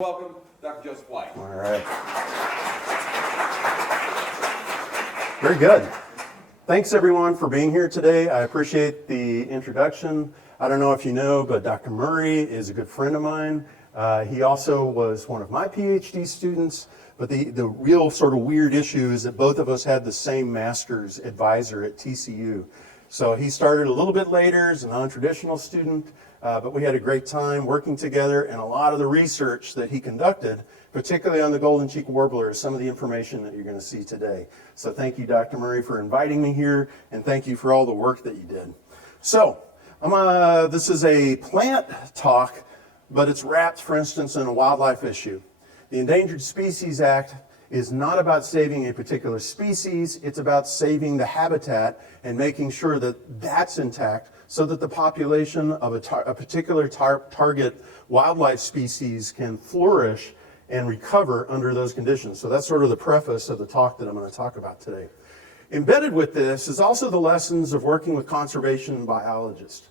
Welcome, Dr. Joseph White. All right. Very good. Thanks everyone for being here today. I appreciate the introduction. I don't know if you know, but Dr. Murray is a good friend of mine. He also was one of my Ph.D. students, but the real sort of weird issue is that both of us had the same master's advisor at TCU. So he started a little bit later as a non-traditional student, but we had a great time working together, and a lot of the research that he conducted, particularly on the golden cheek warbler, is some of the information that you're going to see today. So thank you, Dr. Murray, for inviting me here, and thank you for all the work that you did. So this is a plant talk, but it's wrapped, for instance, in a wildlife issue. The Endangered Species Act is not about saving a particular species, it's about saving the habitat and making sure that that's intact so that the population of a particular target wildlife species can flourish and recover under those conditions. So that's sort of the preface of the talk that I'm going to talk about today. Embedded with this is also the lessons of working with conservation biologists.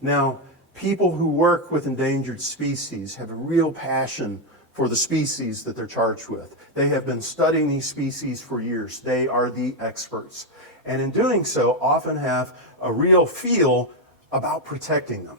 Now, people who work with endangered species have a real passion for the species that they're charged with. They have been studying these species for years. They are the experts. And in doing so, often have a real feel about protecting them.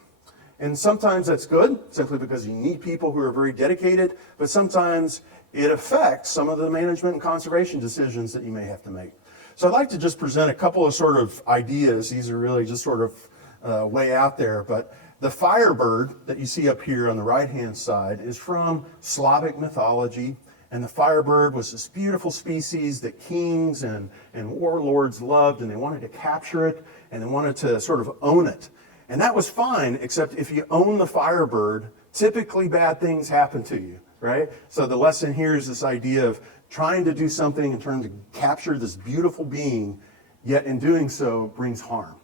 And sometimes that's good, simply because you need people who are very dedicated, but sometimes it affects some of the management and conservation decisions that you may have to make. So I'd like to just present a couple of sort of ideas. These are really just sort of way out there, but the firebird that you see up here on the right-hand side is from Slavic mythology, and the firebird was this beautiful species that kings and warlords loved, and they wanted to capture it, and they wanted to sort of own it. And that was fine, except if you own the firebird, typically bad things happen to you, right? So the lesson here is this idea of trying to do something in terms of capture this beautiful being, yet in doing so brings harm.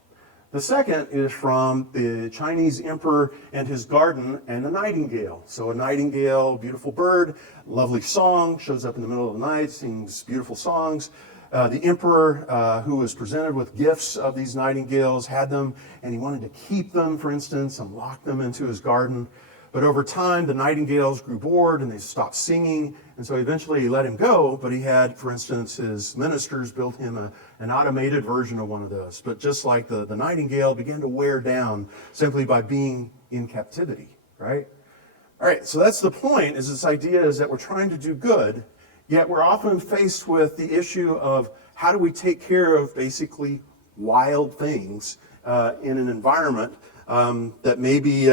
The second is from the Chinese emperor and his garden and a nightingale. So a nightingale, beautiful bird, lovely song, shows up in the middle of the night, sings beautiful songs. The emperor, who was presented with gifts of these nightingales, had them, and he wanted to keep them, for instance, and lock them into his garden. But over time, the nightingales grew bored and they stopped singing, and so eventually he let him go, but he had, for instance, his ministers built him an automated version of one of those. But just like the nightingale began to wear down simply by being in captivity, right? All right, so that's the point, is this idea is that we're trying to do good, yet we're often faced with the issue of how do we take care of basically wild things in an environment that maybe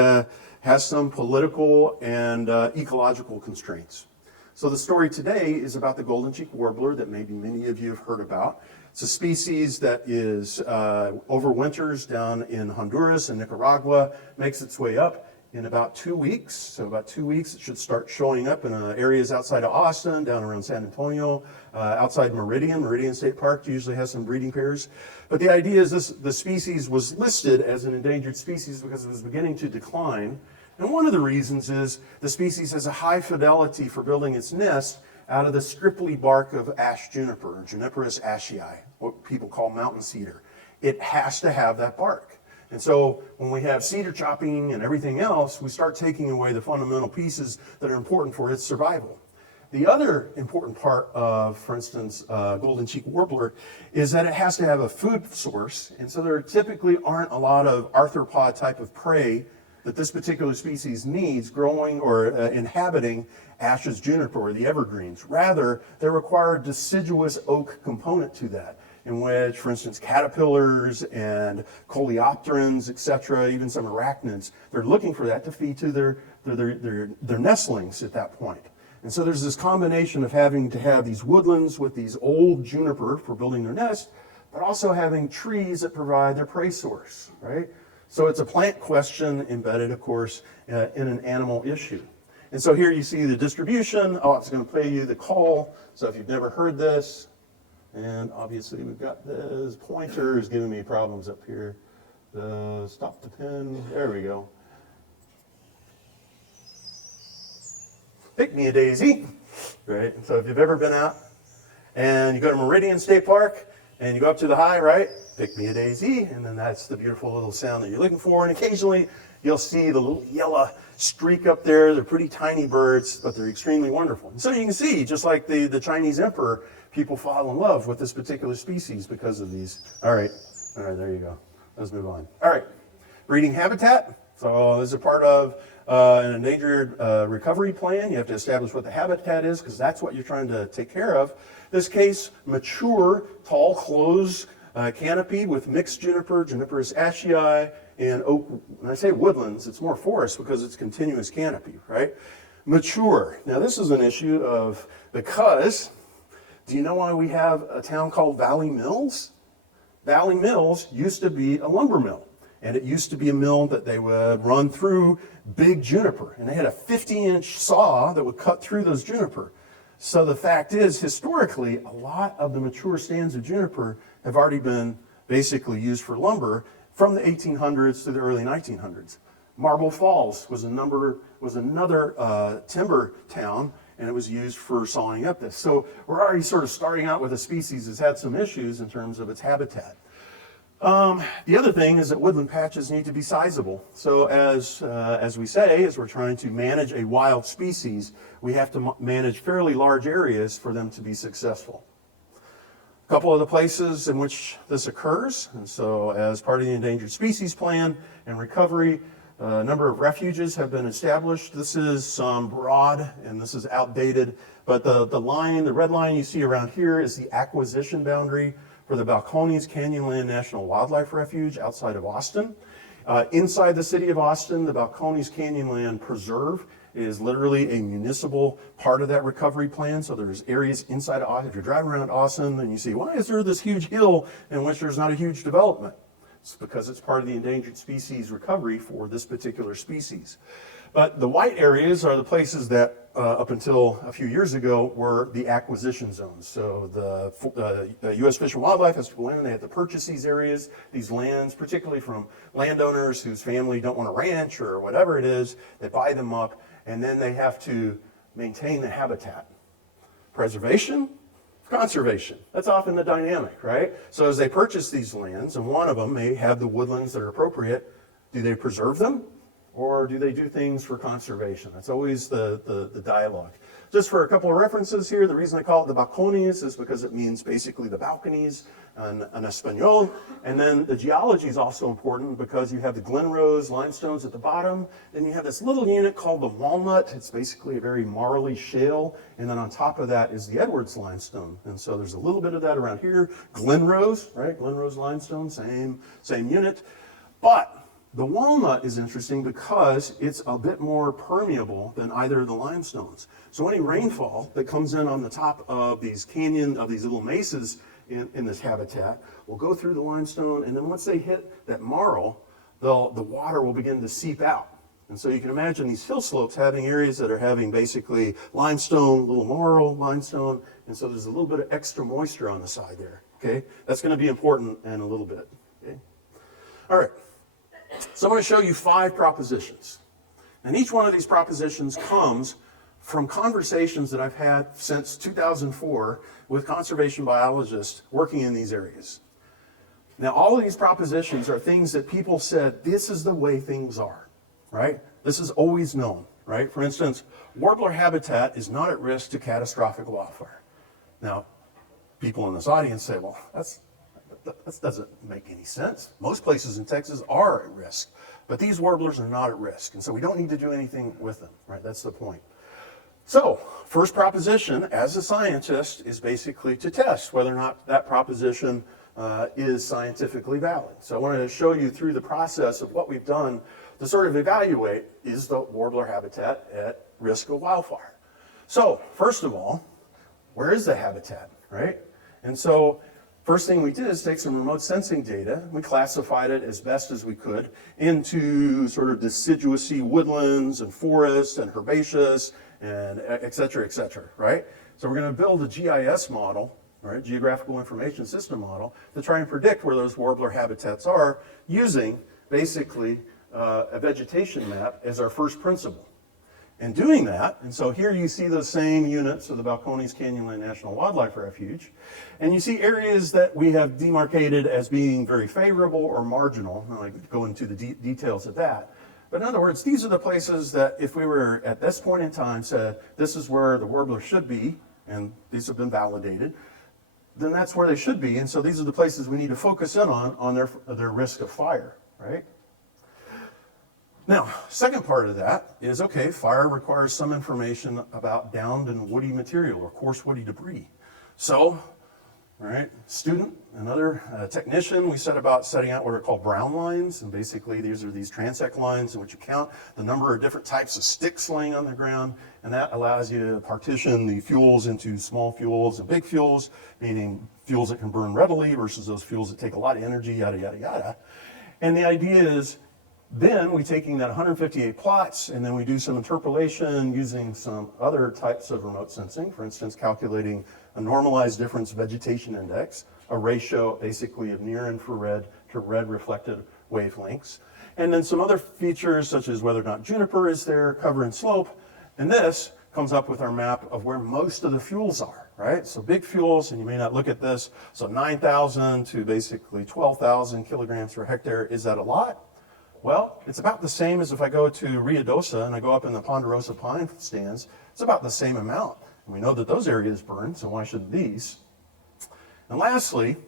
has some political and ecological constraints. So the story today is about the golden cheek warbler that maybe many of you have heard about. It's a species that is overwinters down in Honduras and Nicaragua, makes its way up in about 2 weeks. So about 2 weeks it should start showing up in areas outside of Austin, down around San Antonio, outside Meridian State Park usually has some breeding pairs. But the idea is the species was listed as an endangered species because it was beginning to decline. And one of the reasons is the species has a high fidelity for building its nest out of the scripply bark of ash juniper, Juniperus ashii, what people call mountain cedar. It has to have that bark. And so when we have cedar chopping and everything else, we start taking away the fundamental pieces that are important for its survival. The other important part of, for instance, golden cheek warbler is that it has to have a food source. And so there typically aren't a lot of arthropod type of prey that this particular species needs growing or inhabiting Ash's juniper or the evergreens. Rather, they require a deciduous oak component to that, in which, for instance, caterpillars and coleopterans, etc., even some arachnids, they're looking for that to feed to their nestlings at that point. And so there's this combination of having to have these woodlands with these old juniper for building their nest, but also having trees that provide their prey source, right? So it's a plant question embedded, of course, in an animal issue. And so here you see the distribution. Oh, it's going to play you the call. So if you've never heard this, and obviously we've got this pointer is giving me problems up here. Stop the pen. There we go. Pick me a daisy, right? So if you've ever been out and you go to Meridian State Park, And you go up to the high, right? Pick me a daisy, and then that's the beautiful little sound that you're looking for. And occasionally you'll see the little yellow streak up there. They're pretty tiny birds, but they're extremely wonderful. And so you can see, just like the Chinese emperor, people fall in love with this particular species because of these. All right, there you go. Let's move on. All right, breeding habitat. So as a part of an endangered recovery plan, you have to establish what the habitat is, because that's what you're trying to take care of. This case, mature, tall, closed canopy with mixed juniper, Juniperus asheyi, and oak. When I say woodlands, it's more forest because it's continuous canopy, right? Mature. Now this is an issue of, because, do you know why we have a town called Valley Mills? Valley Mills used to be a lumber mill. And it used to be a mill that they would run through big juniper. And they had a 50-inch saw that would cut through those juniper. So the fact is, historically, a lot of the mature stands of juniper have already been basically used for lumber from the 1800s to the early 1900s. Marble Falls was another timber town, and it was used for sawing up this. So we're already sort of starting out with a species that's had some issues in terms of its habitat. The other thing is that woodland patches need to be sizable. So as we say, as we're trying to manage a wild species, we have to manage fairly large areas for them to be successful. A couple of the places in which this occurs, and so as part of the Endangered Species Plan and recovery, a number of refuges have been established. This is some broad, and this is outdated, but the red line you see around here is the acquisition boundary for the Balcones Canyonland National Wildlife Refuge outside of Austin. Inside the city of Austin, the Balcones Canyonland Preserve is literally a municipal part of that recovery plan. So there's areas inside of Austin. If you're driving around Austin and you see, why is there this huge hill in which there's not a huge development? It's because it's part of the endangered species recovery for this particular species. But the white areas are the places that up until a few years ago were the acquisition zones. So the U.S. Fish and Wildlife has to go in and they have to purchase these areas, these lands, particularly from landowners whose family don't want a ranch or whatever it is. They buy them up, and then they have to maintain the habitat. Preservation, conservation. That's often the dynamic, right? So as they purchase these lands, and one of them may have the woodlands that are appropriate, do they preserve them? Or do they do things for conservation? That's always the dialogue. Just for a couple of references here, the reason I call it the balcones is because it means basically the balconies in Espanol. And then the geology is also important because you have the Glen Rose limestones at the bottom. Then you have this little unit called the walnut. It's basically a very marly shale. And then on top of that is the Edwards limestone. And so there's a little bit of that around here. Glen Rose, right? Glen Rose limestone, same unit. But the walnut is interesting because it's a bit more permeable than either of the limestones. So any rainfall that comes in on the top of these these little mesas in this habitat will go through the limestone, and then once they hit that marl, the water will begin to seep out. And so you can imagine these hill slopes having areas that are having basically limestone, little marl, limestone, and so there's a little bit of extra moisture on the side there, okay? That's gonna be important in a little bit, okay? All right. So I'm going to show you 5 propositions. And each one of these propositions comes from conversations that I've had since 2004 with conservation biologists working in these areas. Now, all of these propositions are things that people said, this is the way things are, right? This is always known, right? For instance, warbler habitat is not at risk to catastrophic wildfire. Now, people in this audience say, well, that doesn't make any sense. Most places in Texas are at risk, but these warblers are not at risk, and so we don't need to do anything with them, right? That's the point. So, first proposition, as a scientist, is basically to test whether or not that proposition is scientifically valid. So I wanted to show you through the process of what we've done to sort of evaluate, is the warbler habitat at risk of wildfire? So, first of all, where is the habitat, right? And so, first thing we did is take some remote sensing data. We classified it as best as we could into sort of deciduousy woodlands and forests and herbaceous and et cetera, right? So we're going to build a GIS model, right, Geographical Information System model, to try and predict where those warbler habitats are using basically a vegetation map as our first principle. And doing that, and so here you see the same units of the Balcones Canyonland National Wildlife Refuge, and you see areas that we have demarcated as being very favorable or marginal, and I go into the details of that. But in other words, these are the places that if we were at this point in time said, this is where the warbler should be, and these have been validated, then that's where they should be, and so these are the places we need to focus in on their risk of fire, right? Now, second part of that is, okay, fire requires some information about downed and woody material or coarse woody debris. So, all right, student, another technician, we set about setting out what are called brown lines, and basically these are these transect lines in which you count the number of different types of sticks laying on the ground, and that allows you to partition the fuels into small fuels and big fuels, meaning fuels that can burn readily versus those fuels that take a lot of energy, yada, yada, yada. And the idea is, then we're taking that 158 plots and then we do some interpolation using some other types of remote sensing, for instance, calculating a normalized difference vegetation index, a ratio basically of near infrared to red reflected wavelengths, and then some other features such as whether or not juniper is there, cover and slope, and this comes up with our map of where most of the fuels are, right? So big fuels, and you may not look at this, so 9,000 to basically 12,000 kilograms per hectare. Is that a lot? Well, it's about the same as if I go to Ruidoso and I go up in the Ponderosa pine stands. It's about the same amount. And we know that those areas burn, so why shouldn't these? And lastly,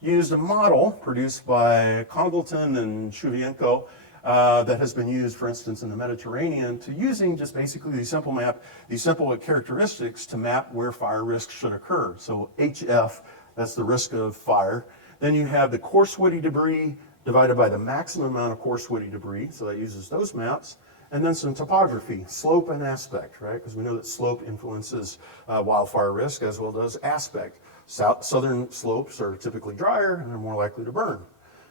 used a model produced by Congleton and Shuvienko that has been used, for instance, in the Mediterranean, to using just basically these simple characteristics to map where fire risks should occur. So HF, that's the risk of fire. Then you have the coarse woody debris divided by the maximum amount of coarse woody debris, so that uses those maps, and then some topography, slope and aspect, right? Because we know that slope influences wildfire risk as well as aspect. Southern slopes are typically drier and they're more likely to burn.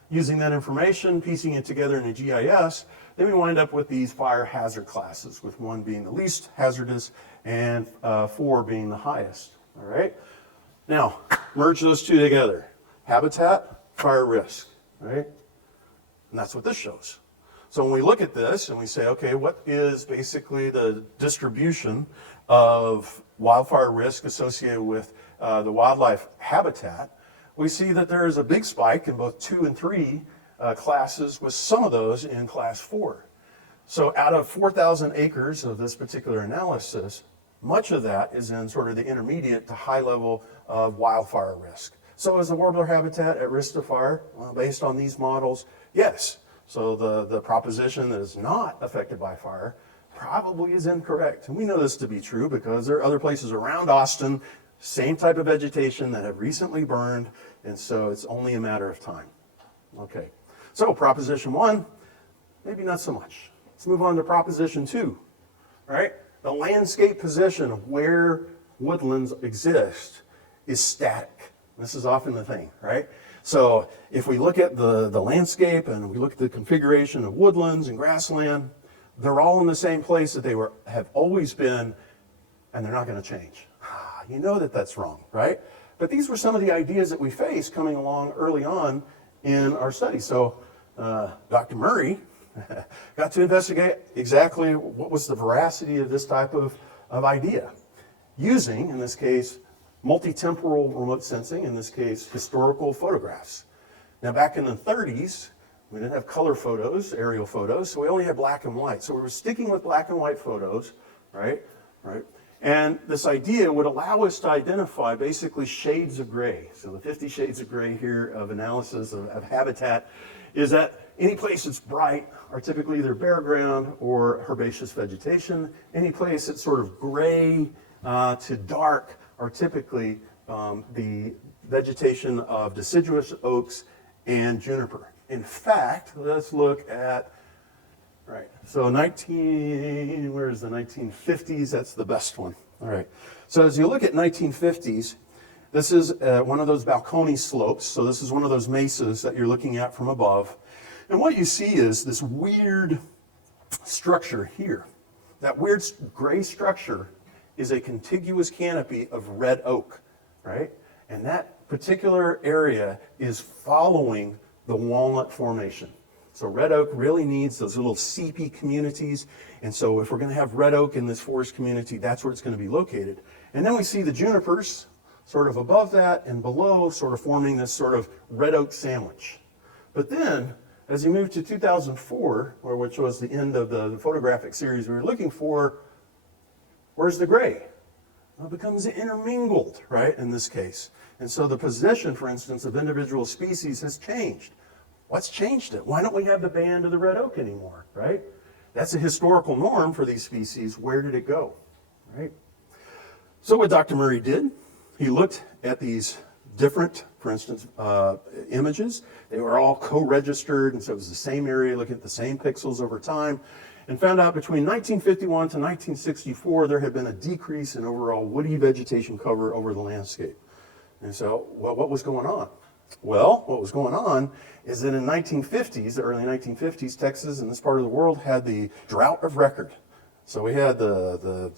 Using that information, piecing it together in a GIS, then we wind up with these fire hazard classes, with 1 being the least hazardous and 4 being the highest, all right? Now, merge those two together. Habitat, fire risk, right? And that's what this shows. So when we look at this and we say, okay, what is basically the distribution of wildfire risk associated with the wildlife habitat, we see that there is a big spike in both 2 and 3 classes, with some of those in class 4. So out of 4,000 acres of this particular analysis, much of that is in sort of the intermediate to high level of wildfire risk. So is the warbler habitat at risk to fire? Well, based on these models, yes. So the proposition that is not affected by fire probably is incorrect. And we know this to be true because there are other places around Austin, same type of vegetation, that have recently burned, and so it's only a matter of time. Okay, so proposition 1, maybe not so much. Let's move on to proposition 2, right? The landscape position of where woodlands exist is static. This is often the thing, right? So if we look at the landscape and we look at the configuration of woodlands and grassland, they're all in the same place that they have always been, and they're not going to change. You know that that's wrong, right? But these were some of the ideas that we faced coming along early on in our study. So Dr. Murray got to investigate exactly what was the veracity of this type of idea, using, in this case, multi-temporal remote sensing, in this case, historical photographs. Now, back in the 30s, we didn't have color photos, aerial photos, so we only had black and white. So we were sticking with black and white photos, right? And this idea would allow us to identify basically shades of gray. So the 50 shades of gray here of analysis of habitat is that any place that's bright are typically either bare ground or herbaceous vegetation. Any place that's sort of gray to dark are typically the vegetation of deciduous oaks and juniper. In fact, let's look at, right, so where is the 1950s? That's the best one. All right. So as you look at 1950s, this is one of those Balcones slopes. So this is one of those mesas that you're looking at from above. And what you see is this weird structure here. That weird gray structure is a contiguous canopy of red oak, right? And that particular area is following the Walnut Formation. So red oak really needs those little sepy communities. And so if we're going to have red oak in this forest community, that's where it's going to be located. And then we see the junipers sort of above that and below, sort of forming this sort of red oak sandwich. But then, as you move to 2004, which was the end of the photographic series we were looking for, where's the gray? Well, it becomes intermingled, right, in this case. And so the position, for instance, of individual species has changed. What's changed it? Why don't we have the band of the red oak anymore, right? That's a historical norm for these species. Where did it go, right? So what Dr. Murray did, he looked at these different, for instance, images. They were all co-registered, and so it was the same area, looking at the same pixels over time, and found out between 1951 to 1964, there had been a decrease in overall woody vegetation cover over the landscape. And so, well, what was going on? Well, what was going on is that in the 1950s, the early 1950s, Texas and this part of the world had the drought of record. So we had the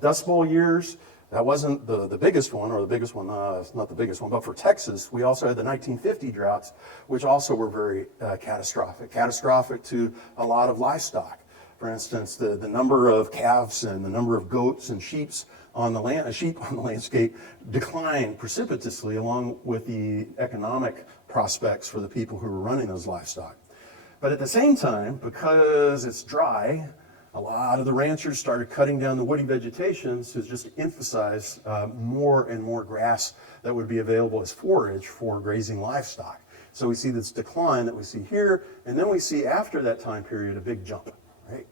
Dust Bowl years. That wasn't the biggest one, or the biggest one, it's not the biggest one, but for Texas, we also had the 1950 droughts, which also were very catastrophic to a lot of livestock. For instance, the number of calves and the number of goats and sheep on the landscape declined precipitously, along with the economic prospects for the people who were running those livestock. But at the same time, because it's dry, a lot of the ranchers started cutting down the woody vegetation to just emphasize more and more grass that would be available as forage for grazing livestock. So we see this decline that we see here, and then we see after that time period a big jump, right?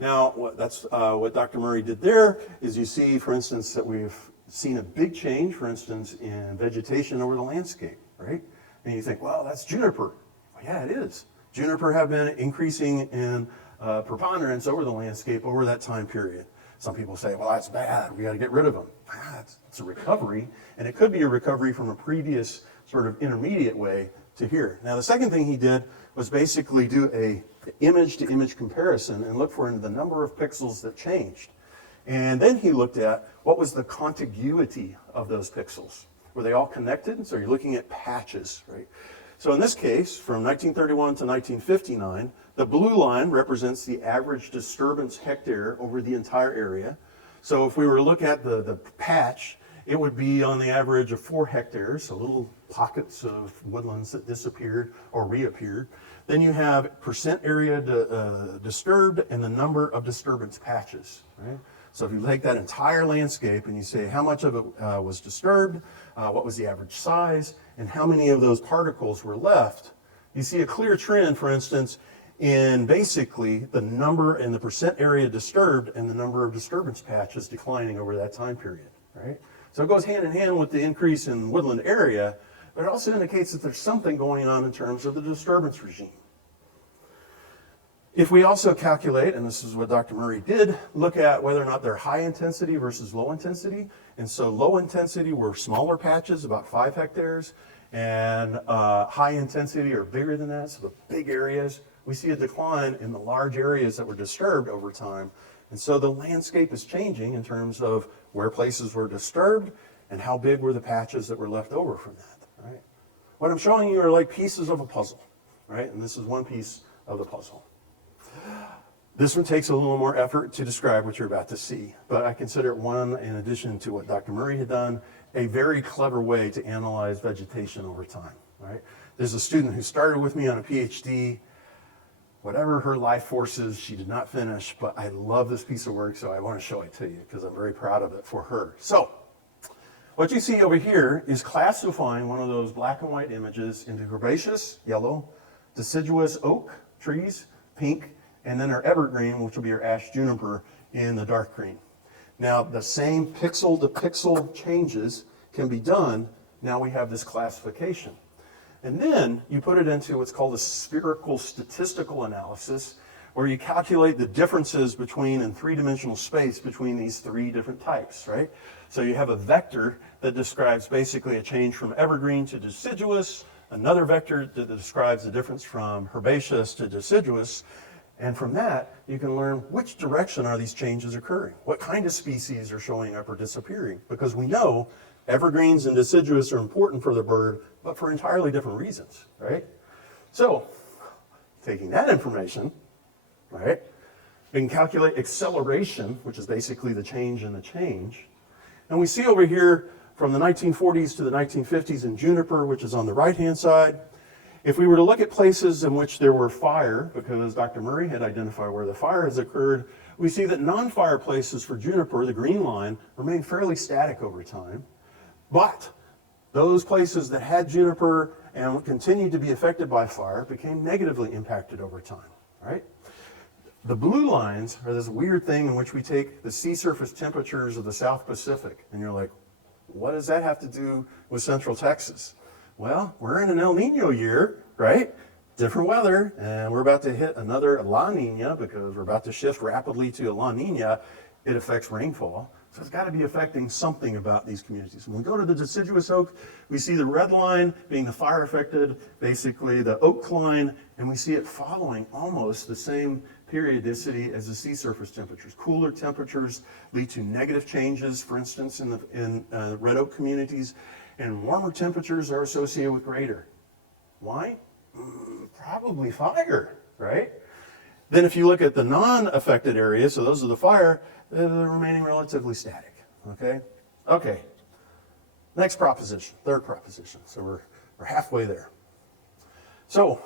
Now, what Dr. Murray did there is you see, for instance, that we've seen a big change, for instance, in vegetation over the landscape, right? And you think, well, that's juniper. Well, yeah, it is. Juniper have been increasing in preponderance over the landscape over that time period. Some people say, well, that's bad. We got to get rid of them. It's a recovery, and it could be a recovery from a previous sort of intermediate way to here. Now, the second thing he did was basically do a image-to-image comparison and look for the number of pixels that changed. And then he looked at what was the contiguity of those pixels. Were they all connected? So you're looking at patches, right? So in this case, from 1931 to 1959, the blue line represents the average disturbance hectare over the entire area. So if we were to look at the patch, it would be on the average of 4 hectares, so little pockets of woodlands that disappeared or reappeared. Then you have percent area disturbed and the number of disturbance patches, right? So if you take that entire landscape and you say how much of it was disturbed, what was the average size, and how many of those particles were left, you see a clear trend, for instance, in basically the number and the percent area disturbed and the number of disturbance patches declining over that time period, right? So it goes hand in hand with the increase in woodland area, but it also indicates that there's something going on in terms of the disturbance regime. If we also calculate, and this is what Dr. Murray did, look at whether or not they're high intensity versus low intensity. And so low intensity were smaller patches, about 5 hectares, and high intensity are bigger than that, so the big areas. We see a decline in the large areas that were disturbed over time. And so the landscape is changing in terms of where places were disturbed and how big were the patches that were left over from that, right? What I'm showing you are like pieces of a puzzle, right? And this is one piece of the puzzle. This one takes a little more effort to describe what you're about to see, but I consider it one, in addition to what Dr. Murray had done, a very clever way to analyze vegetation over time, right? There's a student who started with me on a Ph.D. Whatever her life forces, she did not finish, but I love this piece of work, so I want to show it to you because I'm very proud of it for her. So, what you see over here is classifying one of those black and white images into herbaceous, yellow, deciduous oak trees, pink, and then our evergreen, which will be our ash juniper, in the dark green. Now, the same pixel to pixel changes can be done. Now we have this classification. And then you put it into what's called a spherical statistical analysis, where you calculate the differences between, in 3-dimensional space, between these 3 different types, right? So you have a vector that describes basically a change from evergreen to deciduous, another vector that describes the difference from herbaceous to deciduous, and from that, you can learn which direction are these changes occurring. What kind of species are showing up or disappearing? Because we know evergreens and deciduous are important for the bird, but for entirely different reasons, right? So, taking that information, right? We can calculate acceleration, which is basically the change in the change. And we see over here from the 1940s to the 1950s in juniper, which is on the right-hand side. If we were to look at places in which there were fire, because Dr. Murray had identified where the fire has occurred, we see that non-fire places for juniper, the green line, remain fairly static over time. But those places that had juniper and continued to be affected by fire became negatively impacted over time, right? The blue lines are this weird thing in which we take the sea surface temperatures of the South Pacific, and you're like, what does that have to do with Central Texas? Well, we're in an El Nino year, right? Different weather, and we're about to hit another La Nina because we're about to shift rapidly to a La Nina. It affects rainfall. So it's got to be affecting something about these communities. When we go to the deciduous oak, we see the red line being the fire affected, basically the oak line, and we see it following almost the same periodicity as the sea surface temperatures. Cooler temperatures lead to negative changes, for instance, in red oak communities, and warmer temperatures are associated with greater. Why? Probably fire, right? Then if you look at the non-affected areas, so those are the fire, they're remaining relatively static, okay? Okay, next proposition, third proposition. So we're halfway there. So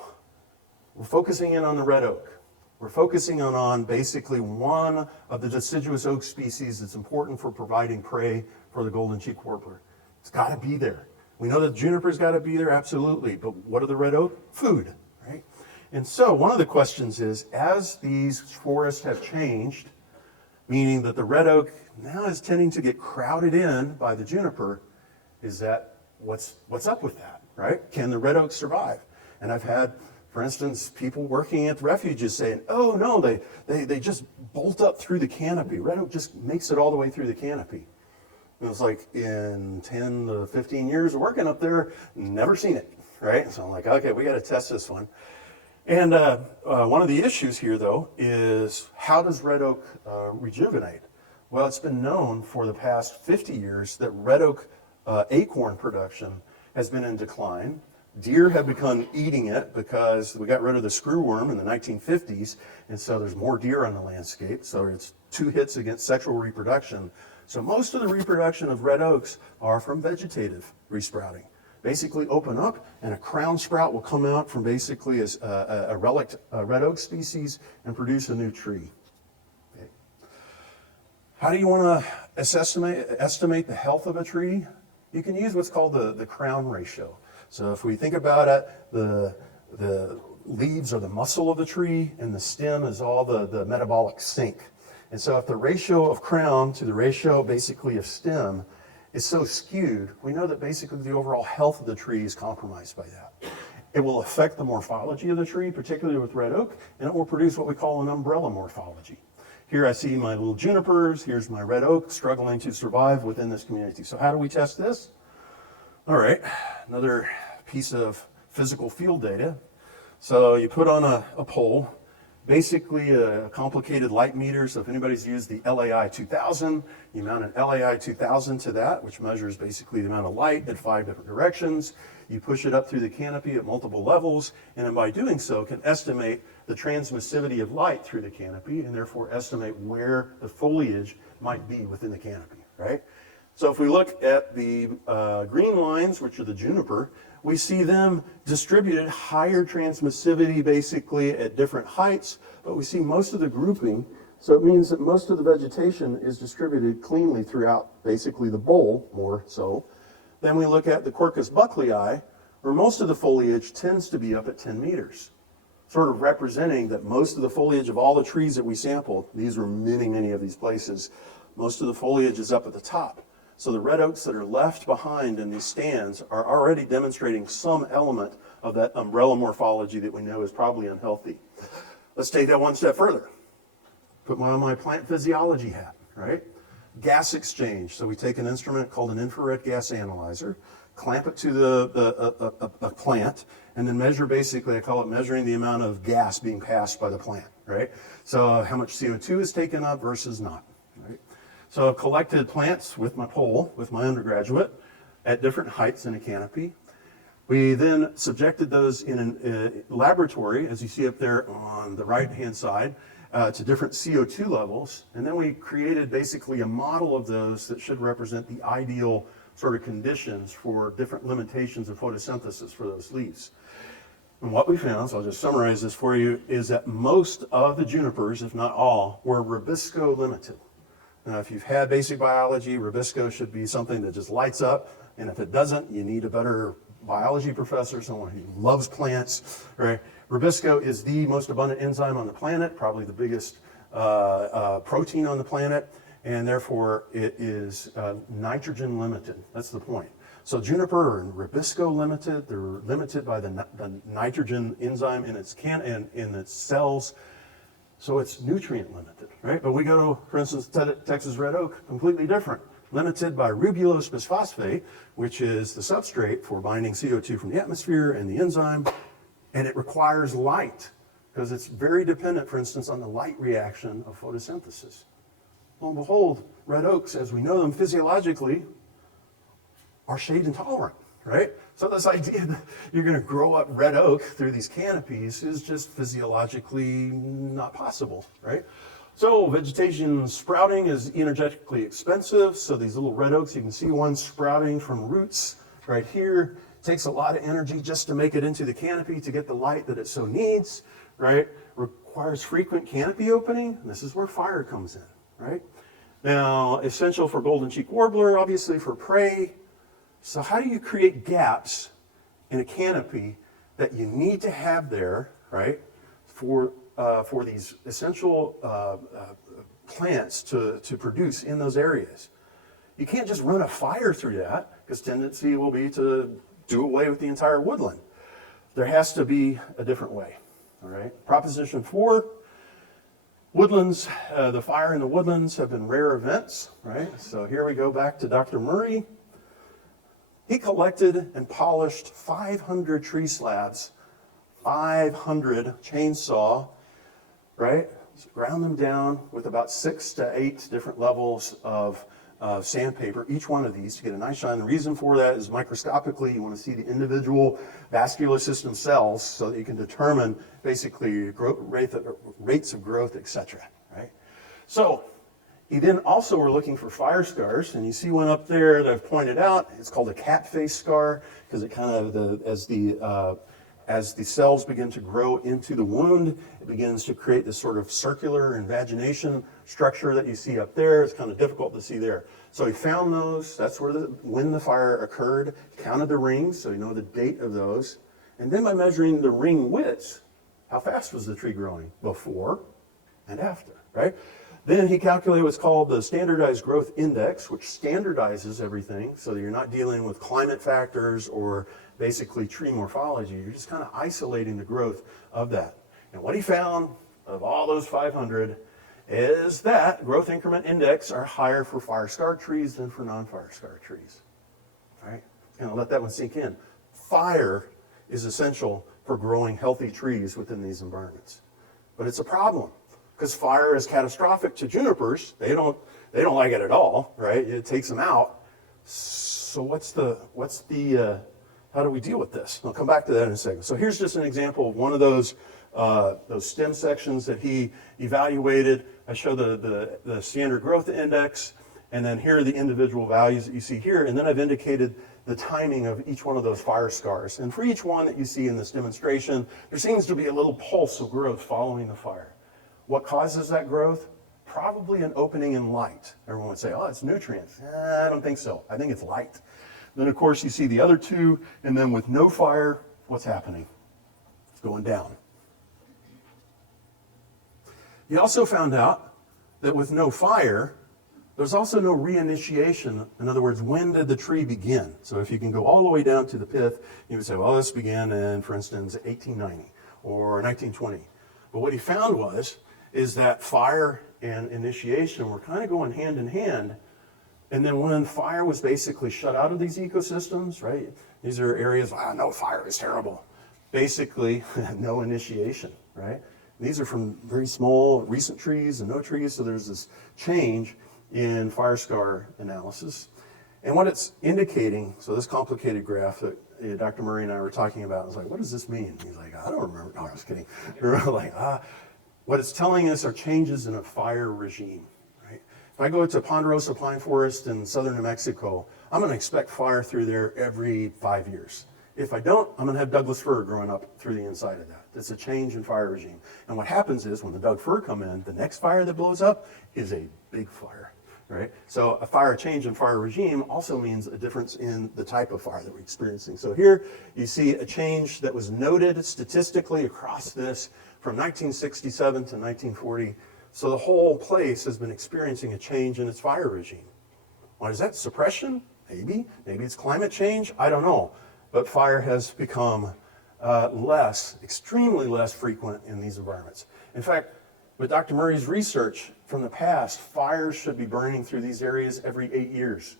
we're focusing in on the red oak. We're focusing on basically one of the deciduous oak species that's important for providing prey for the golden cheek warbler. It's got to be there. We know that juniper's got to be there, absolutely, but what are the red oak? Food, right? And so one of the questions is, as these forests have changed, meaning that the red oak now is tending to get crowded in by the juniper, is that what's up with that, right? Can the red oak survive? And I've had, for instance, people working at the refuges saying, oh no, they just bolt up through the canopy. Red oak just makes it all the way through the canopy. And it's like, in 10 to 15 years of working up there, never seen it, right? So I'm like, okay, we got to test this one. And one of the issues here, though, is how does red oak rejuvenate? Well, it's been known for the past 50 years that red oak acorn production has been in decline. Deer have begun eating it because we got rid of the screwworm in the 1950s, and so there's more deer on the landscape. So it's 2 hits against sexual reproduction. So most of the reproduction of red oaks are from vegetative resprouting. Basically open up and a crown sprout will come out from basically a relict red oak species and produce a new tree. Okay. How do you want to estimate the health of a tree? You can use what's called the crown ratio. So if we think about it, the leaves are the muscle of the tree and the stem is all the metabolic sink. And so if the ratio of crown to the ratio basically of stem is so skewed, we know that basically the overall health of the tree is compromised by that. It will affect the morphology of the tree, particularly with red oak, and it will produce what we call an umbrella morphology. Here I see my little junipers, here's my red oak struggling to survive within this community. So how do we test this? All right, another piece of physical field data. So you put on a pole, basically a complicated light meter. So if anybody's used the LAI 2000, you mount an LAI 2000 to that, which measures basically the amount of light at 5 different directions. You push it up through the canopy at multiple levels, and then by doing so can estimate the transmissivity of light through the canopy and therefore estimate where the foliage might be within the canopy, right? So if we look at the green lines, which are the juniper, we see them distributed higher transmissivity basically at different heights, but we see most of the grouping. So it means that most of the vegetation is distributed cleanly throughout basically the bowl, more so. Then we look at the Quercus bucklei, where most of the foliage tends to be up at 10 meters, sort of representing that most of the foliage of all the trees that we sampled, these were many of these places, most of the foliage is up at the top. So the red oaks that are left behind in these stands are already demonstrating some element of that umbrella morphology that we know is probably unhealthy. Let's take that one step further. Put on my plant physiology hat, right? Gas exchange. So we take an instrument called an infrared gas analyzer, clamp it to a plant, and then measure basically, I call it measuring the amount of gas being passed by the plant, right? So how much CO2 is taken up versus not, right? So I've collected plants with my pole, with my undergraduate, at different heights in a canopy. We then subjected those in a laboratory, as you see up there on the right-hand side, to different CO2 levels. And then we created basically a model of those that should represent the ideal sort of conditions for different limitations of photosynthesis for those leaves. And what we found, so I'll just summarize this for you, is that most of the junipers, if not all, were rubisco limited. Now, if you've had basic biology, rubisco should be something that just lights up, and if it doesn't, you need a better biology professor, someone who loves plants, right? Rubisco is the most abundant enzyme on the planet, probably the biggest protein on the planet, and therefore it is nitrogen limited. That's the point. So juniper are rubisco limited. They're limited by the nitrogen enzyme in its cells. So it's nutrient limited, right? But we go to, for instance, Texas red oak, completely different. Limited by ribulose bisphosphate, which is the substrate for binding CO2 from the atmosphere and the enzyme, and it requires light because it's very dependent, for instance, on the light reaction of photosynthesis. Lo and behold, red oaks, as we know them physiologically, are shade intolerant, right? So this idea that you're going to grow up red oak through these canopies is just physiologically not possible, right? So vegetation sprouting is energetically expensive. So these little red oaks, you can see one sprouting from roots right here. It takes a lot of energy just to make it into the canopy to get the light that it so needs, right? Requires frequent canopy opening. And this is where fire comes in, right? Now, essential for golden cheek warbler, obviously for prey. So how do you create gaps in a canopy that you need to have there, right, for these essential plants to produce in those areas? You can't just run a fire through that, because tendency will be to do away with the entire woodland. There has to be a different way, all right? Proposition 4, woodlands, the fire in the woodlands have been rare events, right? So here we go back to Dr. Murray. He collected and polished 500 tree slabs, 500 chainsaw, right? So ground them down with about 6 to 8 different levels of sandpaper, each one of these, to get a nice shine. The reason for that is microscopically, you want to see the individual vascular system cells so that you can determine basically rates of growth, etc. Right? So he then also were looking for fire scars, and you see one up there that I've pointed out. It's called a cat face scar because it kind of, as the cells begin to grow into the wound, it begins to create this sort of circular invagination structure that you see up there. It's kind of difficult to see there. So he found those. That's where when the fire occurred, counted the rings, so you know the date of those. And then by measuring the ring widths, how fast was the tree growing before and after, right? Then he calculated what's called the standardized growth index, which standardizes everything so that you're not dealing with climate factors or basically tree morphology. You're just kind of isolating the growth of that. And what he found of all those 500 is that growth increment index are higher for fire-scarred trees than for non-fire scarred trees. All right? Kind of let that one sink in. Fire is essential for growing healthy trees within these environments. But it's a problem, because fire is catastrophic to junipers. They don't like it at all, right? It takes them out. So how do we deal with this? I'll come back to that in a second. So here's just an example of one of those stem sections that he evaluated. I show the standard growth index, and then here are the individual values that you see here, and then I've indicated the timing of each one of those fire scars. And for each one that you see in this demonstration, there seems to be a little pulse of growth following the fire. What causes that growth? Probably an opening in light. Everyone would say, oh, it's nutrients. I don't think so. I think it's light. Then, of course, you see the other two, and then with no fire, what's happening? It's going down. He also found out that with no fire, there's also no reinitiation. In other words, when did the tree begin? So if you can go all the way down to the pith, you would say, well, this began in, for instance, 1890 or 1920. But what he found is that fire and initiation were kind of going hand in hand. And then when fire was basically shut out of these ecosystems, right? These are areas, no, fire is terrible. Basically, no initiation, right? These are from very small, recent trees and no trees, so there's this change in fire scar analysis. And what it's indicating, so this complicated graph Dr. Murray and I were talking about. I was like, what does this mean? He's like, I don't remember. No, I was kidding. We were like, what it's telling us are changes in a fire regime. Right? If I go to Ponderosa Pine Forest in southern New Mexico, I'm going to expect fire through there every 5 years. If I don't, I'm going to have Douglas fir growing up through the inside of that. It's a change in fire regime. And what happens is when the Doug fir come in, the next fire that blows up is a big fire. Right? So a change in fire regime also means a difference in the type of fire that we're experiencing. So here you see a change that was noted statistically across this from 1967 to 1940. So the whole place has been experiencing a change in its fire regime. Why is that? Suppression? Maybe. Maybe it's climate change. I don't know. But fire has become extremely less frequent in these environments. In fact, with Dr. Murray's research from the past, fires should be burning through these areas every 8 years.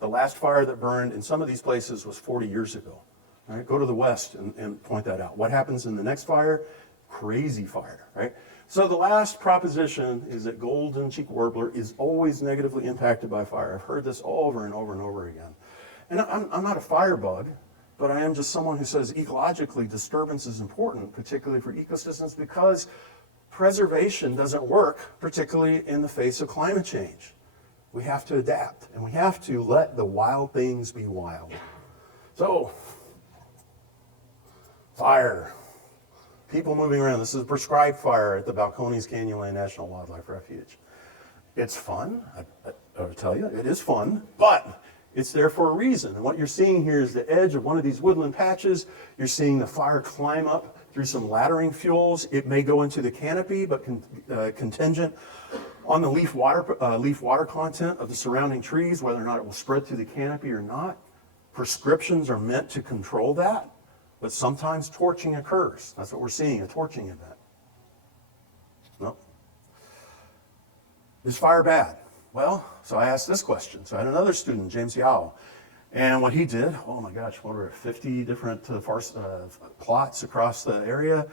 The last fire that burned in some of these places was 40 years ago. Right? Go to the west and point that out. What happens in the next fire? Crazy fire, right? So the last proposition is that golden cheek warbler is always negatively impacted by fire. I've heard this over and over and over again. And I'm not a firebug, but I am just someone who says ecologically disturbance is important, particularly for ecosystems, because preservation doesn't work, particularly in the face of climate change. We have to adapt, and we have to let the wild things be wild. So, fire. People moving around. This is a prescribed fire at the Balcones Canyon Lane National Wildlife Refuge. It's fun. I'll tell you, it is fun, but it's there for a reason. And what you're seeing here is the edge of one of these woodland patches. You're seeing the fire climb up through some laddering fuels. It may go into the canopy, but contingent on the leaf water content of the surrounding trees, whether or not it will spread through the canopy or not. Prescriptions are meant to control that, but sometimes torching occurs. That's what we're seeing, a torching event. Nope. Is fire bad? Well, so I asked this question. So I had another student, James Yao, and what he did, oh my gosh, what were 50 different plots across the area.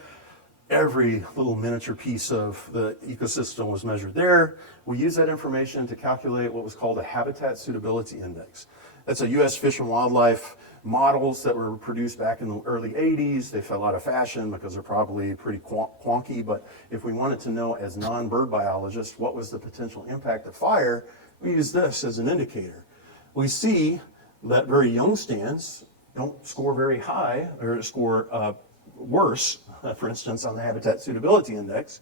Every little miniature piece of the ecosystem was measured there. We used that information to calculate what was called a habitat suitability index. That's a U.S. Fish and Wildlife models that were produced back in the early 80s. They fell out of fashion because they're probably pretty wonky, but if we wanted to know as non-bird biologists what was the potential impact of fire, we use this as an indicator. We see that very young stands don't score very high, or score worse, for instance, on the habitat suitability index,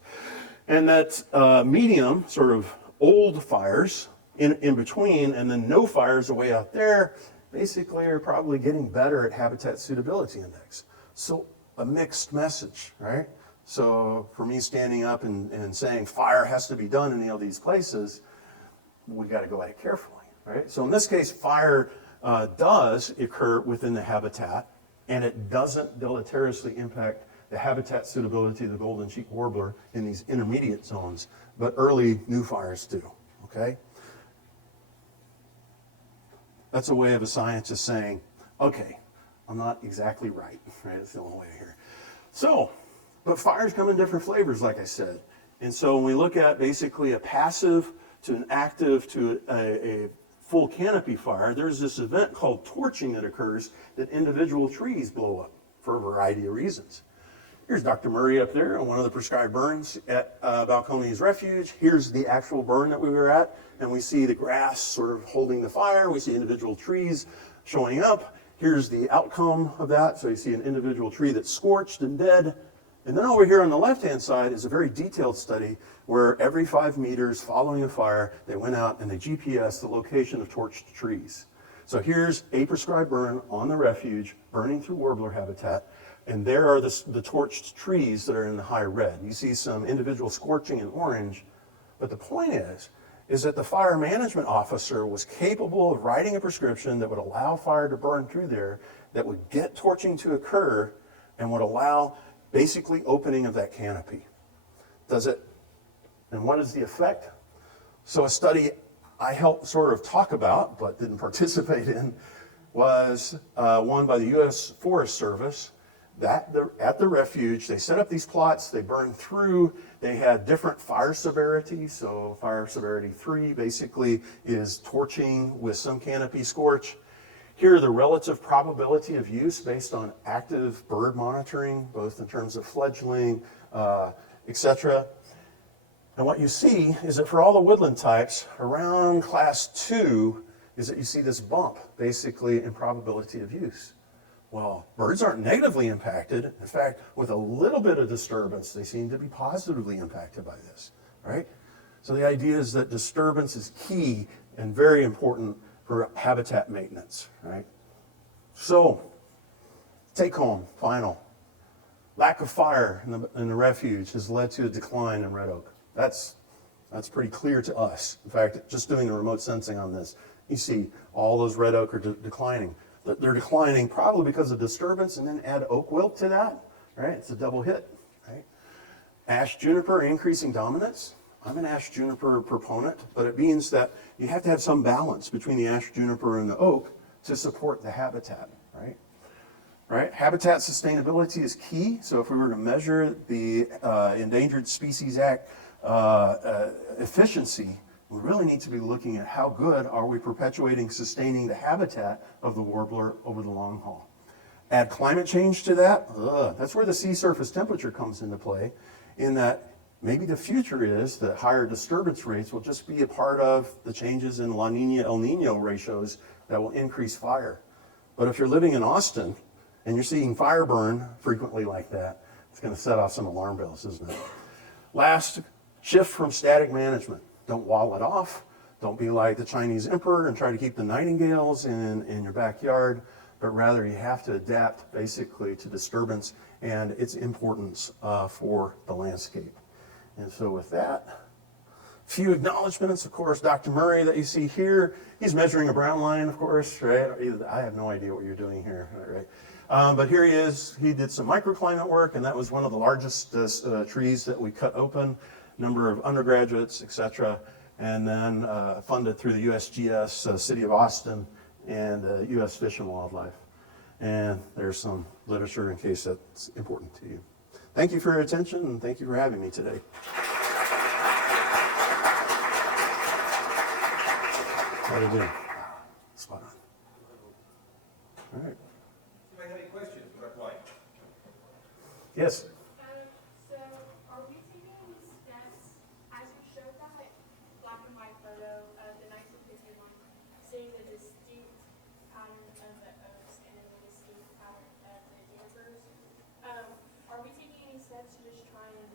and that medium, sort of old fires in between, and then no fires away out there, basically are probably getting better at habitat suitability index. So a mixed message, right? So for me standing up and saying fire has to be done in all these places, we got to go at it carefully, right? So in this case, fire does occur within the habitat, and it doesn't deleteriously impact the habitat suitability of the golden cheek warbler in these intermediate zones, but early new fires do, okay? That's a way of a scientist saying, okay, I'm not exactly right, right? That's the only way here. So, but fires come in different flavors, like I said. And so when we look at basically a passive to an active to a full canopy fire, there's this event called torching that occurs that individual trees blow up for a variety of reasons. Here's Dr. Murray up there on one of the prescribed burns at Balcones Refuge. Here's the actual burn that we were at, and we see the grass sort of holding the fire. We see individual trees showing up. Here's the outcome of that. So you see an individual tree that's scorched and dead. And then over here on the left-hand side is a very detailed study where every 5 meters following a fire, they went out and they GPS the location of torched trees. So here's a prescribed burn on the refuge, burning through warbler habitat. And there are the torched trees that are in the high red. You see some individual scorching in orange. But the point is that the fire management officer was capable of writing a prescription that would allow fire to burn through there, that would get torching to occur, and would allow basically opening of that canopy. Does it? And what is the effect? So a study I helped sort of talk about, but didn't participate in, was one by the U.S. Forest Service. At the refuge, they set up these plots, they burned through, they had different fire severity. So fire severity 3 basically is torching with some canopy scorch. Here are the relative probability of use based on active bird monitoring, both in terms of fledgling, etc. And what you see is that for all the woodland types, around class 2 is that you see this bump, basically, in probability of use. Well, birds aren't negatively impacted. In fact, with a little bit of disturbance, they seem to be positively impacted by this, right? So the idea is that disturbance is key and very important for habitat maintenance, right? So, take home, final. Lack of fire in the refuge has led to a decline in red oak. That's pretty clear to us. In fact, just doing the remote sensing on this, you see all those red oak are declining. They're declining probably because of disturbance, and then add oak wilt to that, right? It's a double hit, right? Ash juniper increasing dominance. I'm an ash juniper proponent, but it means that you have to have some balance between the ash juniper and the oak to support the habitat, right? Right? Habitat sustainability is key. So if we were to measure the Endangered Species Act efficiency, we really need to be looking at how good are we perpetuating, sustaining the habitat of the warbler over the long haul. Add climate change to that, that's where the sea surface temperature comes into play, in that maybe the future is that higher disturbance rates will just be a part of the changes in La Nina, El Nino ratios that will increase fire. But if you're living in Austin and you're seeing fire burn frequently like that, it's going to set off some alarm bells, isn't it? Last, shift from static management. Don't wall it off. Don't be like the Chinese emperor and try to keep the nightingales in your backyard, but rather you have to adapt basically to disturbance and its importance for the landscape. And so with that, few acknowledgments. Of course, Dr. Murray that you see here, he's measuring a brown line, of course, right? I have no idea what you're doing here, right? But here he is. He did some microclimate work, and that was one of the largest trees that we cut open, number of undergraduates, etc., and then funded through the USGS, City of Austin, and U.S. Fish and Wildlife. And there's some literature in case that's important to you. Thank you for your attention, and thank you for having me today. How are you doing? Spot on. All right. Do you have any questions for our client? Yes. So, are we taking any steps, as you showed that black and white photo of the 1951, seeing the distinct pattern of the oaks and then the distinct pattern of the junipers? Are we taking any steps to just try and,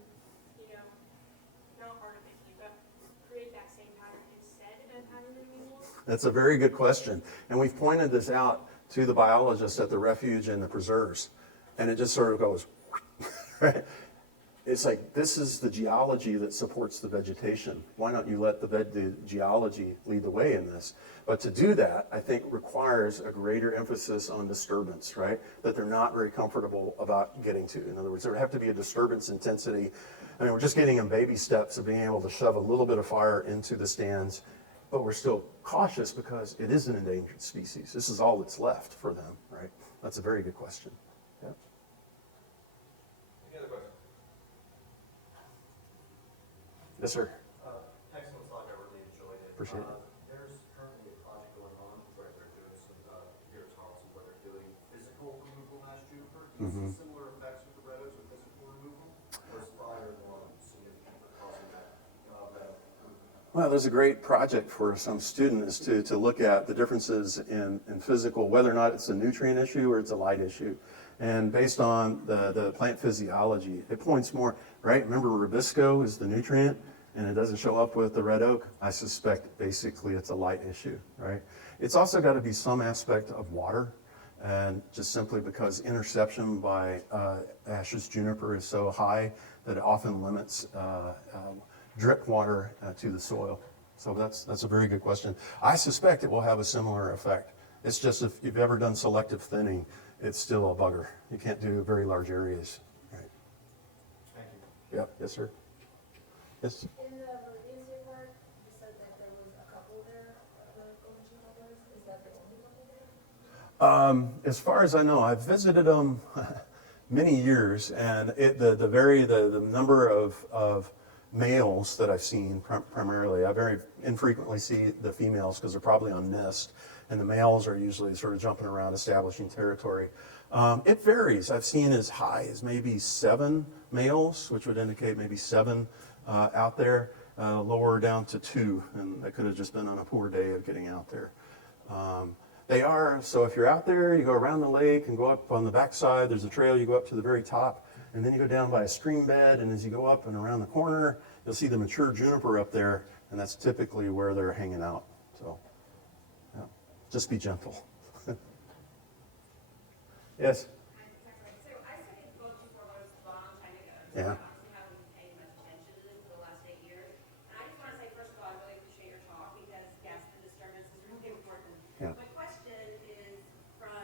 not artificially, but create that same pattern instead of having the manual? That's a very good question. And we've pointed this out to the biologists at the refuge and the preserves. And it just sort of goes, right? It's like, this is the geology that supports the vegetation. Why don't you let the geology lead the way in this? But to do that, I think requires a greater emphasis on disturbance, right? That they're not very comfortable about getting to. In other words, there would have to be a disturbance intensity. I mean, we're just getting in baby steps of being able to shove a little bit of fire into the stands, but we're still cautious because it is an endangered species. This is all that's left for them, right? That's a very good question. Yeah. Any other questions? Yes, sir. Excellent talk, I really enjoyed it. Appreciate it. There's currently a project going on where they're doing some, here at Thompson, where they're doing physical removal of ash juniper. Do you see similar effects with the red oaks with physical removal? Or is fire more significant for causing that red oak removal? Well, there's a great project for some students to look at the differences in physical, whether or not it's a nutrient issue or it's a light issue. And based on the plant physiology, it points more, right? Remember, rubisco is the nutrient, and it doesn't show up with the red oak. I suspect basically it's a light issue, right? It's also got to be some aspect of water, and just simply because interception by Ash's juniper is so high that it often limits drip water to the soil. So that's a very good question. I suspect it will have a similar effect. It's just if you've ever done selective thinning, it's still a bugger. You can't do very large areas. Right. Thank you. Yep. Yes, sir. Yes. In the Valencia park, you said that there was a couple there, the golden junipers. Is that the only couple there? As far as I know, I've visited them many years, and the number of males that I've seen primarily. I very infrequently see the females because they're probably on nest, and the males are usually sort of jumping around establishing territory. It varies. I've seen as high as maybe 7 males, which would indicate maybe 7 out there, lower down to 2, and that could have just been on a poor day of getting out there. They are, so if you're out there, you go around the lake and go up on the backside, there's a trail, you go up to the very top, and then you go down by a stream bed, and as you go up and around the corner, you'll see the mature juniper up there, and that's typically where they're hanging out. So, yeah, just be gentle. Yes? So I studied books for those a long time ago. Yeah. I honestly haven't paid much attention to them for the last 8 years. And I just want to say, first of all, I really appreciate your talk because, yes, the disturbance is really important. Yeah. My question is from,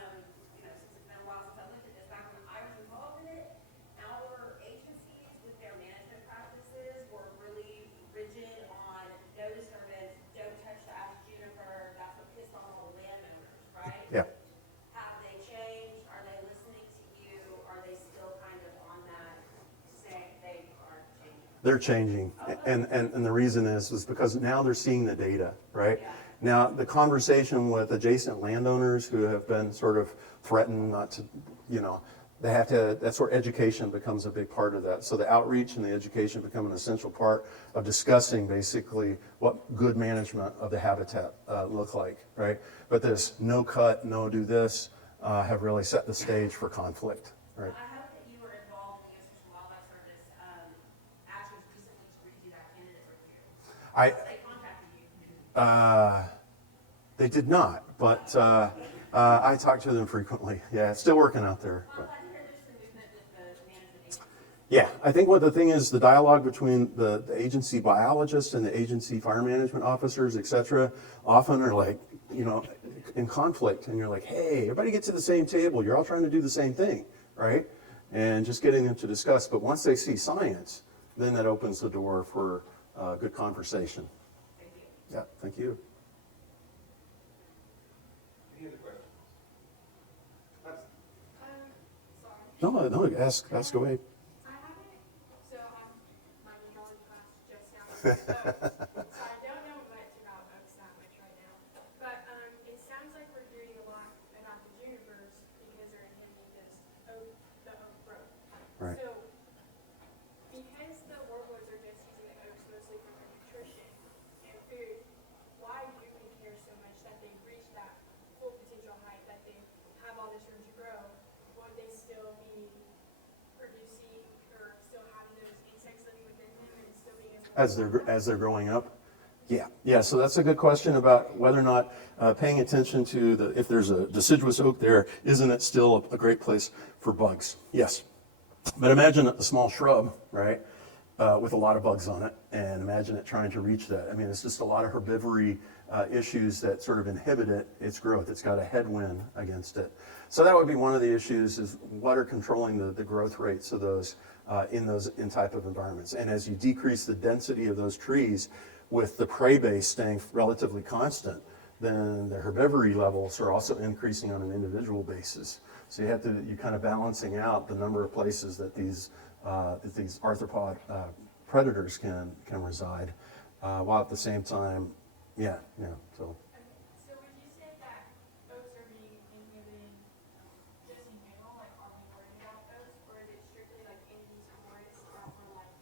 since it's been a while since I looked at this, back when I was involved in it, our agencies with their management practices were really rigid on no disturbance, don't touch the ash juniper. That's what pissed off all the landowners, right? Yeah. Have they changed? Are they listening to you? Are they still kind of on that saying they are changing? They're changing, and the reason is because now they're seeing the data, right? Yeah. Now, the conversation with adjacent landowners who have been sort of threatened not to, they have to, that's where education becomes a big part of that. So the outreach and the education become an essential part of discussing basically what good management of the habitat look like, right? But this no cut, no do this have really set the stage for conflict, right? I hope that you were involved in the Fish and Wildlife Service actually recently to redo that candidate review. They contacted you. They did not, but I talk to them frequently. Yeah, it's still working out there. Well, But. I'm glad to hear there's some movement with the management agencies. Yeah, I think what the thing is, the dialogue between the agency biologists and the agency fire management officers, et cetera, often are like, in conflict. And you're like, hey, everybody get to the same table. You're all trying to do the same thing, right? And just getting them to discuss. But once they see science, then that opens the door for good conversation. Thank you. Yeah, thank you. Any other questions? Sorry. No, ask away. I haven't, so my ecology class just now. So I don't know much about oaks that much right now. But it sounds like we're doing a lot about the junipers because they're inhibiting the oak growth. Right. So because the warblers are just using the oaks mostly for their nutrition and food, why do we care so much that they've reached that full potential height, that they have all this room to grow? Would they still be producing or still having those insects living within them and still being able As they're growing up? Yeah, so that's a good question about whether or not paying attention to if there's a deciduous oak there, isn't it still a great place for bugs? Yes. But imagine a small shrub, right, with a lot of bugs on it, and imagine it trying to reach that. I mean, it's just a lot of herbivory issues that sort of inhibit its growth. It's got a headwind against it. So that would be one of the issues, is what are controlling the growth rates of those in type of environments. And as you decrease the density of those trees with the prey base staying relatively constant, then the herbivory levels are also increasing on an individual basis. So you're kind of balancing out the number of places that these arthropod predators can reside, while at the same time, so. So would you say that oaks are being inhibited just in general, like are we worried about oaks, or is it strictly like in these forests that we're like,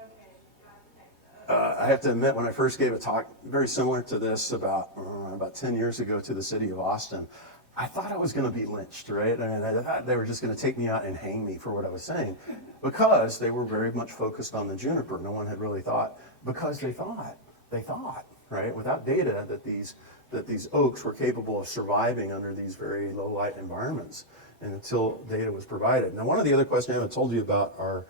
okay, gotta protect the oaks? I have to admit, when I first gave a talk very similar to this about 10 years ago to the city of Austin, I thought I was going to be lynched, right? I mean, I thought they were just going to take me out and hang me for what I was saying, because they were very much focused on the juniper. No one had really thought, because they thought, right, without data, that these oaks were capable of surviving under these very low light environments, and until data was provided. Now, one of the other questions I haven't told you about are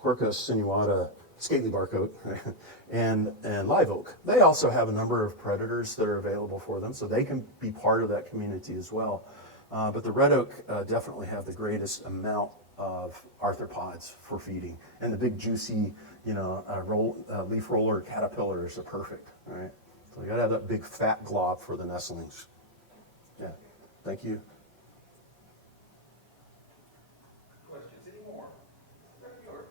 Quercus sinuata, scaly bark oak, right? and live oak. They also have a number of predators that are available for them, so they can be part of that community as well. But the red oak definitely have the greatest amount of arthropods for feeding, and the big juicy, leaf roller caterpillars are perfect, right? So you gotta have that big fat glob for the nestlings. Yeah, thank you. Questions anymore? Sure.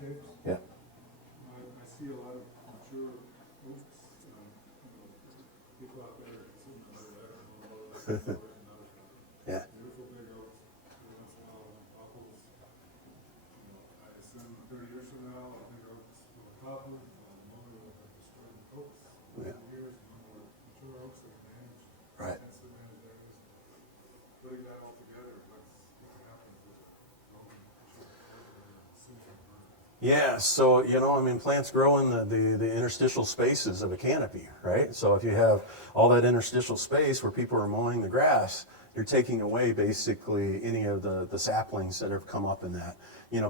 landscapes. Yeah. I see a lot of mature oaks, people out there sitting under that, Yeah. beautiful big oaks, every once in a while, apples. I assume 30 years from now, I think oaks will topple, and more will have destroyed the oaks. Yeah. Years, more mature oaks that are managed, Right. intensely managed areas. Putting that all together, what happens with growing mature oaks and Yeah, so, I mean, plants grow in the interstitial spaces of a canopy, right? So if you have all that interstitial space where people are mowing the grass, you're taking away basically any of the saplings that have come up in that.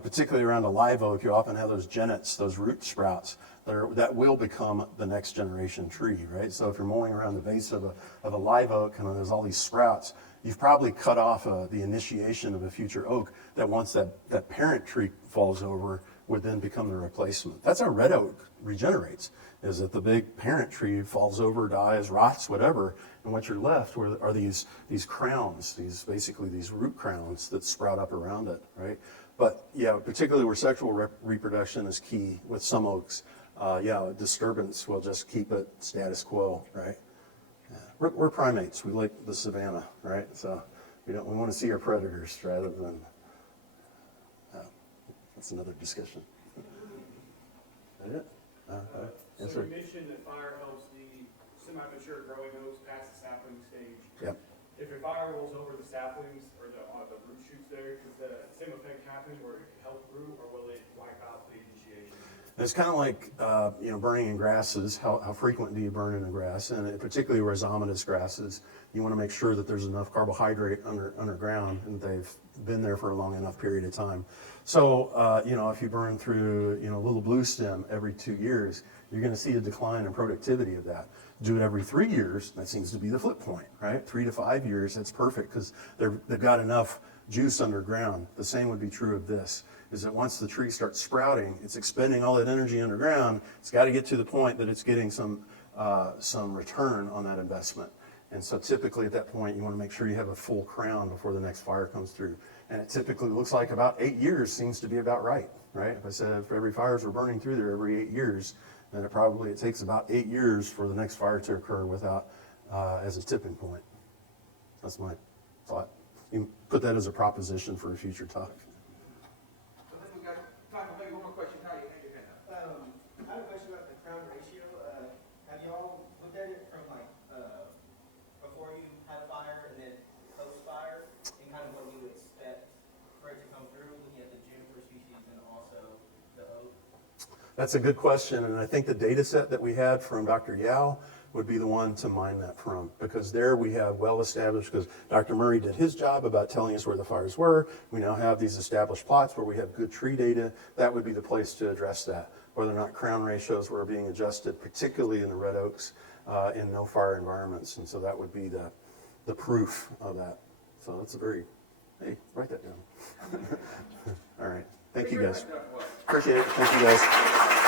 Particularly around a live oak, you often have those genets, those root sprouts, that will become the next generation tree, right? So if you're mowing around the base of a live oak and there's all these sprouts, you've probably cut off the initiation of a future oak that once that parent tree falls over, would then become the replacement. That's how red oak regenerates, is that the big parent tree falls over, dies, rots, whatever, and what you're left are these crowns, basically these root crowns that sprout up around it, right? But yeah, particularly where sexual reproduction is key with some oaks, disturbance will just keep it status quo, right? Yeah. We're primates. We like the savanna, right? So we want to see our predators rather than. That's another discussion. Is that it? Yes, So sir. you mentioned that fire helps the semi-mature growing oaks past the sapling stage. Yep. If a fire rolls over the saplings or the root shoots there, does the same effect happen where it helps grow, or will it wipe out the initiation? It's kind of like burning in grasses. How frequent do you burn in a grass? And particularly rhizomatous grasses, you want to make sure that there's enough carbohydrate underground and they've been there for a long enough period of time. So if you burn through little blue stem every 2 years, you're going to see a decline in productivity of that. Do it every 3 years, that seems to be the flip point, right? 3 to 5 years, that's perfect because they've got enough juice underground. The same would be true of this, is that once the tree starts sprouting, it's expending all that energy underground. It's got to get to the point that it's getting some return on that investment. And so typically at that point, you want to make sure you have a full crown before the next fire comes through. And it typically looks like about 8 years seems to be about right? If I said if every fires were burning through there every 8 years, then it takes about 8 years for the next fire to occur without as a tipping point. That's my thought. You can put that as a proposition for a future talk. So then we got time for maybe one more question. How you hang your hand up? I have a question about the crown ratio. Have y'all looked at it from before you had a fire and then post-fire, and kind of what you would expect for it to come through, looking at the juniper species and also the oak? That's a good question, and I think the data set that we had from Dr. Yao would be the one to mine that from, because there we have well-established, because Dr. Murray did his job about telling us where the fires were. We now have these established plots where we have good tree data. That would be the place to address that, whether or not crown ratios were being adjusted, particularly in the red oaks, in no-fire environments, and so that would be the proof of that. So that's hey, write that down. All right, thank you guys. Appreciate it, thank you guys.